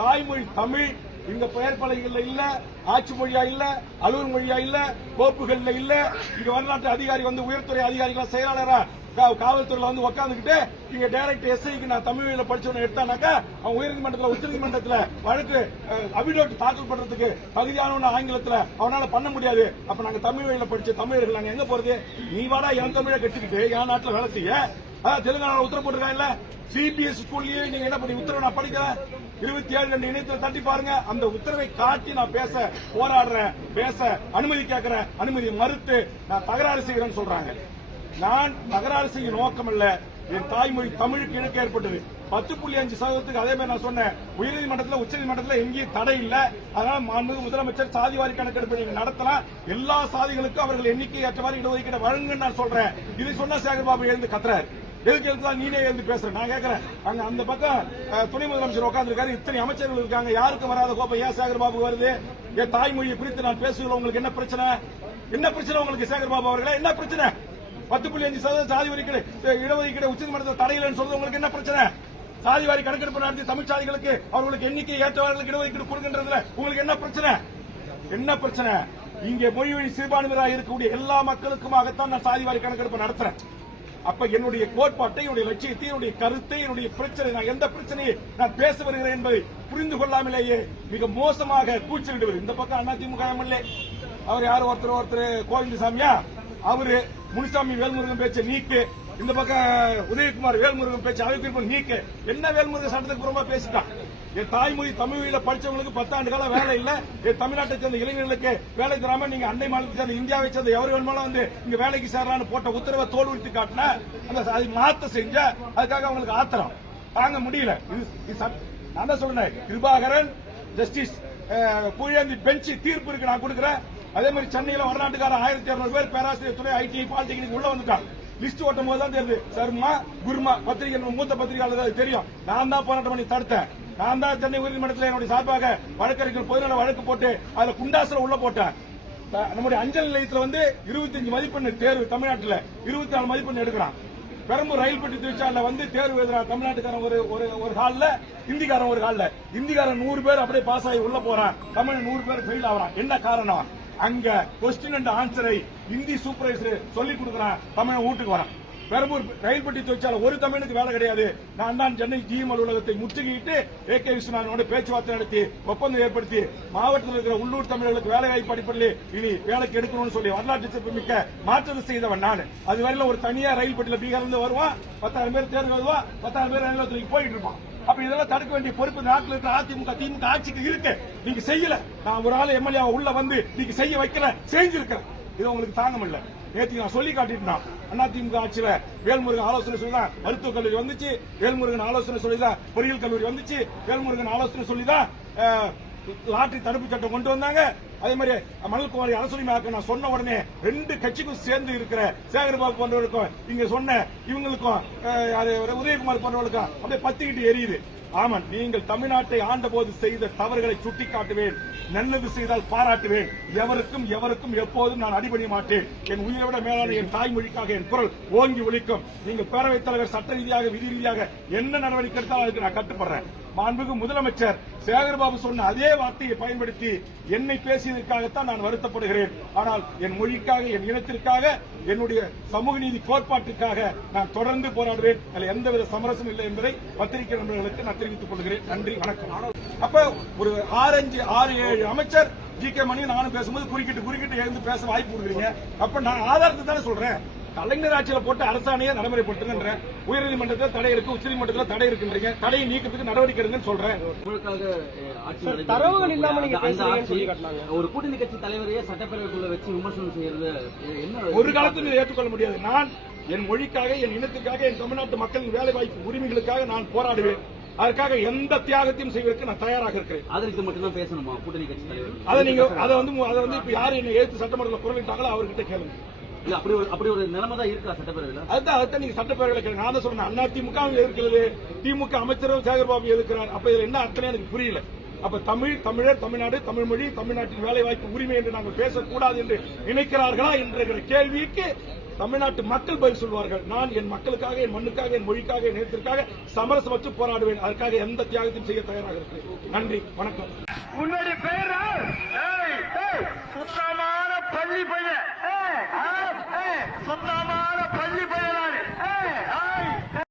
தாய்மொழி தமிழ் இங்க பெயர் பலகைகள்ல இல்ல, ஆட்சி மொழியா இல்ல, அலுவல் மொழியா இல்ல, கோப்புகள்ல இல்ல. இங்க வரலாற்று அதிகாரி வந்து உயர்துறை அதிகாரிகளா செயலாளரா காவல்துறையில வந்து உட்காந்துக்கிட்டு இங்க டைரக்ட் எஸ்ஐக்கு நான் தமிழ்ல படிச்சவனை எடுத்தானாக்கா அவன் உயர்நீதிமன்றத்தில் உச்சநீதிமன்றத்தில் வழக்கு அபிடோட் தாக்கல் பண்றதுக்கு தகுதியான ஆங்கிலத்தில் அவனால பண்ண முடியாது. அப்ப நாங்க தமிழ் வழியில படிச்ச தமிழர்கள் நாங்க எங்க போறது? நீ வாடா என் தமிழை கட்டிக்கிட்டு என் நாட்டில் வேலை செய்ய தெலுங்கானால உத்தரவு போட்டிருக்காங்கல்ல. சிபிஎஸ் ஸ்கூல்லயே நீங்க என்ன பண்ணி உத்தரவு நான் படிக்கிறேன் 27 இணையத்தில் தட்டி பாருங்க. அந்த உத்தரவை காட்டி நான் பேச போராடுறேன், பேச அனுமதி கேட்கிறேன், அனுமதி மறுத்து நான் தகராறு செய்கிறேன்னு சொல்றாங்க. நான் தகராறு செய்ய நோக்கம் இல்ல. என் தாய்மொழி தமிழுக்கு இழக்க ஏற்பட்டது 10.5%. அதே மாதிரி நான் சொன்னேன், உயர்நீதிமன்றத்தில் உச்சநீதிமன்றத்தில் எங்கேயும் தடை இல்ல. அதனால மாண்புமிகு முதலமைச்சர் சாதிவாரி கணக்கெடுப்பு நீங்க நடத்தலாம், எல்லா சாதிகளுக்கும் அவர்கள் எண்ணிக்கை ஏற்றவாறு இடஒதுக்கீடு வழங்குன்னு நான் சொல்றேன். இதை சொன்னா சேகர்பாபு எழுந்து கத்துறாரு. எதுக்கு எழுதுதான் நீனே எழுந்து பேசுற? நான் கேட்கிறேன், அங்க அந்த பக்கம் துணை முதலமைச்சர் உட்கார்ந்துருக்காரு, இத்தனை அமைச்சர்கள் இருக்காங்க, யாருக்கும் வராத கோப்பம் ஏன் சேகர்பாபு வருது? என் தாய்மொழியை குறித்து நான் பேசுகிறேன், உங்களுக்கு என்ன பிரச்சனை? என்ன பிரச்சனை உங்களுக்கு சேகர்பாபு அவர்களே? என்ன பிரச்சனை? 10.5% சாதி ஒதுக்கீடு இடஒதுக்கீடு உச்சநீதிமன்றத்தில் தடையில்லைன்னு சொல்றது உங்களுக்கு என்ன பிரச்சனை? சாதிவாரி கணக்கெடுப்பு நடத்தி தமிழ் சாதிகளுக்கு அவர்களுக்கு எண்ணிக்கை ஏற்றவர்களுக்கு இடஒதுக்கீடு கொடுக்கின்றதுல உங்களுக்கு என்ன பிரச்சனை? என்ன பிரச்சனை? இங்கே மொழி வழி சிறுபான்மையாக இருக்கக்கூடிய எல்லா மக்களுக்குமாகத்தான் நான் சாதிவாரி கணக்கெடுப்பு நடத்துறேன். அப்ப என்னுடைய கோட்பாட்டை, என்னுடைய லட்சியத்தை, என்னுடைய கருத்தை, என்னுடைய பிரச்சனை, நான் எந்த பிரச்சனையை நான் பேச வருகிறேன் என்பதை புரிந்து கொள்ளாமலேயே மிக மோசமாக கூச்சலிடுவது. இந்த பக்கம் அதிமுக எம்எல்ஏ அவர் யார் ஒருத்தர் கோவிந்தசாமியா, அவரு முனுசாமி வேல்முருகன் பேச்ச நீக்கு, இந்த பக்கம் உதயகுமார் வேல்முருகன் பேச்ச அவைக்குறிப்பு நீக்கு. என்ன வேல்முருகன் சட்டத்துக்கு புறமா பேசிட்டான்? என் தாய்மொழி தமிழில் படிச்சவங்களுக்கு 10 ஆண்டு கால வேலை இல்ல, என் தமிழ்நாட்டை சேர்ந்த இளைஞர்களுக்கு வேலை தராம நீங்க அண்டை மாநிலத்தை சேர்ந்த இந்தியாவை சேர்ந்த எவரு வேணுமாலும் வந்து இங்க வேலைக்கு சேரலான்னு போட்ட உத்தரவை தோல் உரித்து காட்டின, அந்த அதை மாத்த செஞ்ச, அதுக்காக அவங்களுக்கு ஆத்திரம் தாங்க முடியல. நான் தான் சொல்றேன், கிருபாகரன் ஜஸ்டிஸ் புயந்தி பெஞ்ச் தீர்ப்பு இருக்கு நான் கொடுக்கிறேன். அதே மாதிரி சென்னையில வடநாட்டுக்கார 1200 பேர் பேராசிரியர் துறை ஐடி பாலிடெக்னிக் உள்ள வந்துட்டாங்க. லிஸ்ட் ஓட்டும் போது தான் தெரியுது, சர்மா குர்மா பத்திரிகை மூத்த பத்திரிகையாளர் தெரியும். நான் தான் போராட்டம் பண்ணி தடுத்தேன். நான் தான் சென்னை உயர்நீதிமன்றத்தில் என்னுடைய சார்பாக வழக்கறிஞர் பொதுநல வழக்கு போட்டு அதுல குண்டாசுல உள்ள போட்டேன். நம்முடைய அஞ்சல் நிலையத்தில் வந்து 25 மதிப்பெண் தேர்வு, தமிழ்நாட்டில் 24 மதிப்பெண் எடுக்கிறான். பெரம்பூர் ரயில் பெட்டி தொழிற்சாலை வந்து தேர்வு எழுதுறான். தமிழ்நாட்டுக்காரன் ஒரு ஹால்ல, இந்திக்காரன் ஒரு ஹால்ல. இந்திக்காரன் 100 பேர் அப்படியே பாஸ் ஆகி உள்ள போறான், தமிழ் 100 பேர் ஃபெயில் ஆகிறான். என்ன காரணம்? அங்க கொஸ்டின் அண்ட் ஆன்சரை இந்தி சூப்பர்வைசர் சொல்லிக் கொடுக்கிறான், தமிழ் வீட்டுக்கு வரான். பெரம்பூர் ரயில் பெட்டி தொழிற்சாலை ஒரு தமிழுக்கு வேலை கிடையாது. நான் தான் சென்னை ஜிஎம் அலுவலகத்தை முற்றுகையிட்டு ஏகே விஸ்வநாதனோட பேச்சுவார்த்தை நடத்தி ஒப்பந்தம் ஏற்படுத்தி மாவட்டத்தில் இருக்கிற உள்ளூர் தமிழர்களுக்கு வேலை வாய்ப்பு அடிப்படையில் இனி வேலைக்கு எடுக்கணும்னு சொல்லி வரலாற்று சிறப்பு மிக்க மாற்றத்தை செய்தவன் நான். அதுவரையில ஒரு தனியார் ரயில் பெட்டியில பீகார்ல இருந்து வருவான், 10,000 பேர் தேர்வு எழுதுவான், 10,000 பேர் ரயில் நிலையத்துக்கு போயிட்டு இருப்பான். அப்ப இதெல்லாம் தடுக்க வேண்டிய பொறுப்பு நாட்டில் இருக்கிற அதிமுக திமுக ஆட்சிக்கு இருக்கு. நீங்க செய்யல. நான் ஒரு ஆள் எம்எல்ஏ உள்ள வந்து நீங்க செய்ய வைக்கல, செஞ்சிருக்கிறேன். இது உங்களுக்கு தாங்க முடியல. நேற்று நான் சொல்லி காட்டிட்டேன். அதிமுக ஆட்சியில வேல்முருகன் ஆலோசனை சொல்லிதான் மருத்துவக் கல்லூரி வந்துச்சு, வேல்முருகன் ஆலோசனை சொல்லிதான் பொறியியல் கல்லூரி வந்துச்சு, வேல்முருகன் ஆலோசனை சொல்லிதான் லாட்டரி தடுப்பு சட்டம் கொண்டு வந்தாங்க. அதே மாதிரி மணல்குமாரி அரசுரிமையாக்க நான் சொன்ன உடனே 2 கட்சிக்கும் சேர்ந்து இருக்கிற சேகர்பாபு போன்றவர்களுக்கும் இங்க சொன்ன இவங்களுக்கும் உதயகுமார் போன்றவர்களுக்கும் அப்படியே பத்திக்கிட்டு எரியுது. ஆமன், நீங்கள் தமிழ்நாட்டை ஆண்ட போது செய்த தவறுகளை சுட்டிக்காட்டுவேன், நல்லது செய்தால் பாராட்டுவேன். எவருக்கும் எப்போதும் நான் அடிபணிய மாட்டேன். என் உயிரை விட மேலான என் தாய்மொழிக்காக என் குரல் ஓங்கி ஒலிக்கும். நீங்கள் பேரவைத் தலைவர் சட்ட ரீதியாக விதி ரீதியாக என்ன நடவடிக்கை எடுத்தாலும் அதுக்கு நான் கட்டுப்படுறேன். மாண்புமிகு முதலமைச்சர் சேகர்பாபு சொன்ன அதே வார்த்தையை பயன்படுத்தி என்னை பேசியதற்காகத்தான் நான் வருத்தப்படுகிறேன். ஆனால் என் மொழிக்காக, என் இனத்திற்காக, என்னுடைய சமூக நீதி கோட்பாட்டிற்காக நான் தொடர்ந்து போராடுவேன். அதில் எந்தவித சமரசம் இல்லை என்பதை பத்திரிகை நண்பர்களுக்கு நான் தெரிவித்துக் கொள்கிறேன். நன்றி, வணக்கம். அப்ப ஒரு 6-7 அமைச்சர் ஜி.கே. மணி நானும் பேசும்போது குறுக்கிட்டு எழுந்து பேச வாய்ப்பு கொடுக்குறீங்க. அப்ப நான் ஆதாரத்தை தானே சொல்றேன். கலைஞர் ஆட்சியில் போட்டு அரசாணையை நடைமுறைப்படுத்துங்க. உயர்நீதிமன்றத்தில் தடை இருக்கு, உச்சநீதிமன்றத்தில் தடை இருக்குன்றீங்க. தடையை நீக்கத்துக்கு நடவடிக்கை எடுங்கன்னு சொல்றேன். தரவுகள் இல்லாம ஒரு கூட்டணி கட்சி தலைவரையே சட்டப்பேரவைக்குள்ள வச்சு விமர்சனம் செய்யறது ஒரு காலத்தில் ஏற்றுக்கொள்ள முடியாது. நான் என் மொழிக்காக, என் இனத்துக்காக, என் தமிழ்நாட்டு மக்களின் வேலை வாய்ப்பு உரிமைகளுக்காக நான் போராடுவேன். அதற்காக எந்த தியாகத்தையும் செய்வதற்கு நான் தயாராக இருக்கிறேன். அதற்கு மட்டும்தான் பேசணுமா கூட்டணி கட்சி தலைவர்? அதை வந்து இப்ப யாரு என்ன எழுத்து சட்டமன்றத்தில் குரலிட்டாங்களோ அவர்கிட்ட கேளுங்க. அப்படி ஒரு நிலைமை தான் இருக்கா சட்டப்பேரவையில்? அதுதான் நீங்க சட்டப்பேரவையில் கேளுங்க. நான் தான் சொல்றேன், அதிமுக எதிர்க்கிறது, திமுக அமைச்சரும் சேகர்பாபு எதிர்க்கிறார். அப்ப இதுல என்ன அர்த்தம் எனக்கு புரியல. அப்ப தமிழர், தமிழ்நாடு, தமிழ் மொழி, தமிழ்நாட்டின் வேலை வாய்ப்பு உரிமை என்று நாங்கள் பேசக்கூடாது என்று நினைக்கிறார்களா என்ற கேள்விக்கு தமிழ்நாட்டு மக்கள் பதில் சொல்வார்கள். நான் என் மக்களுக்காக, என் மண்ணுக்காக, என் மொழிக்காக, என் நேரத்திற்காக சமரசமற்று போராடுவேன். அதற்காக எந்த தியாகத்தையும் செய்ய தயாராக இருக்கிறேன். நன்றி, வணக்கம். உன்னுடைய பேர் சுத்தமான பள்ளி பையன், சுத்தமான பள்ளி பையனா